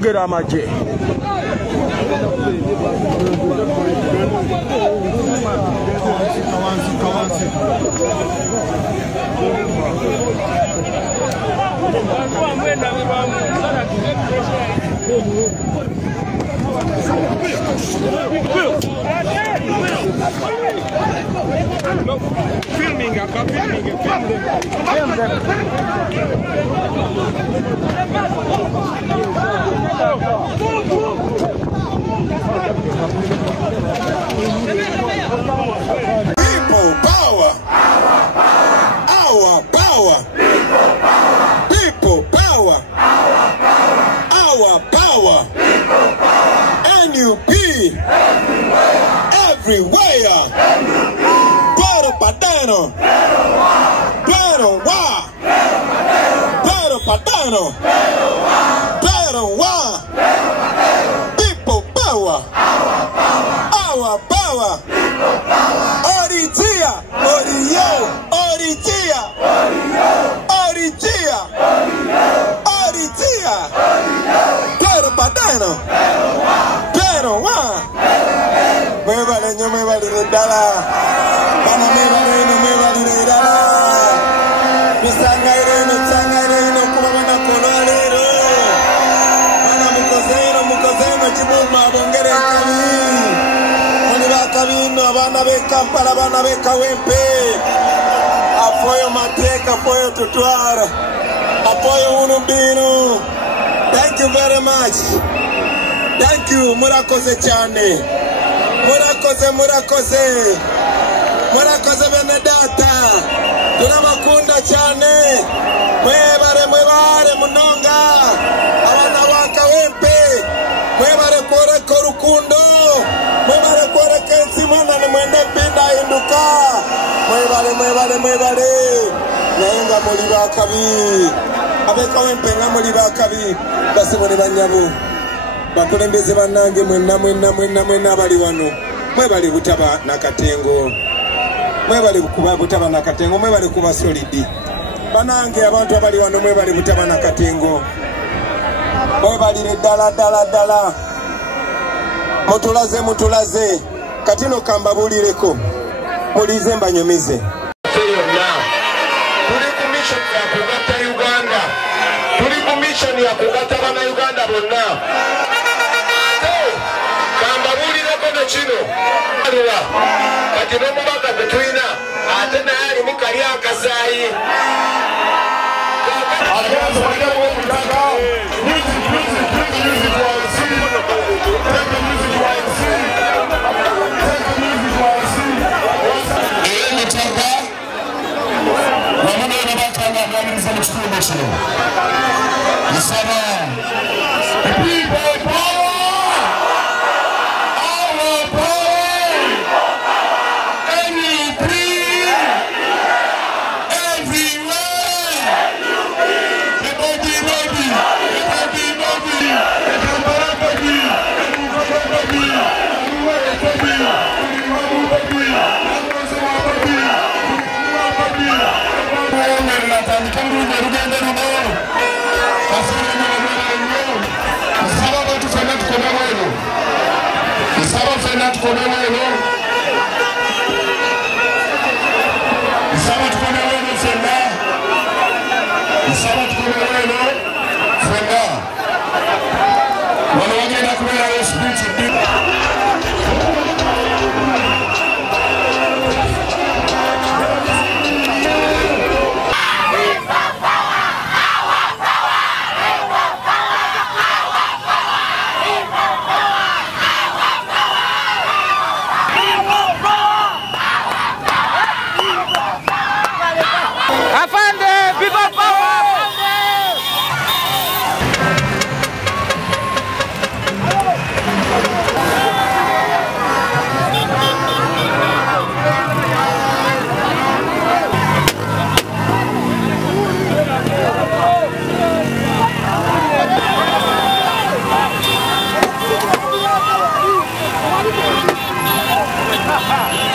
Get out my jet. Filming, People power. Our power. People power. Our power. NUP. Everywhere. Pero Padano. Pero Wa. Pero Padano. Pero Wa. People power. Our power. Oritia. Orio. Oritia. Oritia. Oritia. Pero Padano. Pero Wa. Me vale de dala. Para me vale de dala. Mi sangre no kuma na kolero. Mana mukozeno chibuma bongere kami. Oni bakabino abana bekampala abana bekawempe. Apoyo mateka apoyo tutwara. Apoyo unumbinu. Thank you very much. Thank you murakoze cyane. Murakoze Benedata. Tunabakunda cyane. Mwebare munonga. Abana bakawempe. Mwebare koreka urukundo. Mwebare koreka Simona ni mwende mpinda hinduka. Mwebare. Naenga muri bakabi. Abekawempe nga muri bakabi. Basibone banyabu. Bakulembeze banange mwenna bali wano. Mwebale butaba nakatengo. Mwebale kuba butaba nakatengo. Mwebale kuba solidi. Banange abantu abali wano mwebale butaba nakatengo. Mwebale dala. Mutulaze. Katino kamba bulireko. Mulize mbanyumize. Tuli ku mission ya kugata Uganda. Tuli ku mission ya kugata bana Uganda bonna. Kamba bulireko ne kino. Kati nomubaka betwina ate naye mukali akasayi. Ha ha!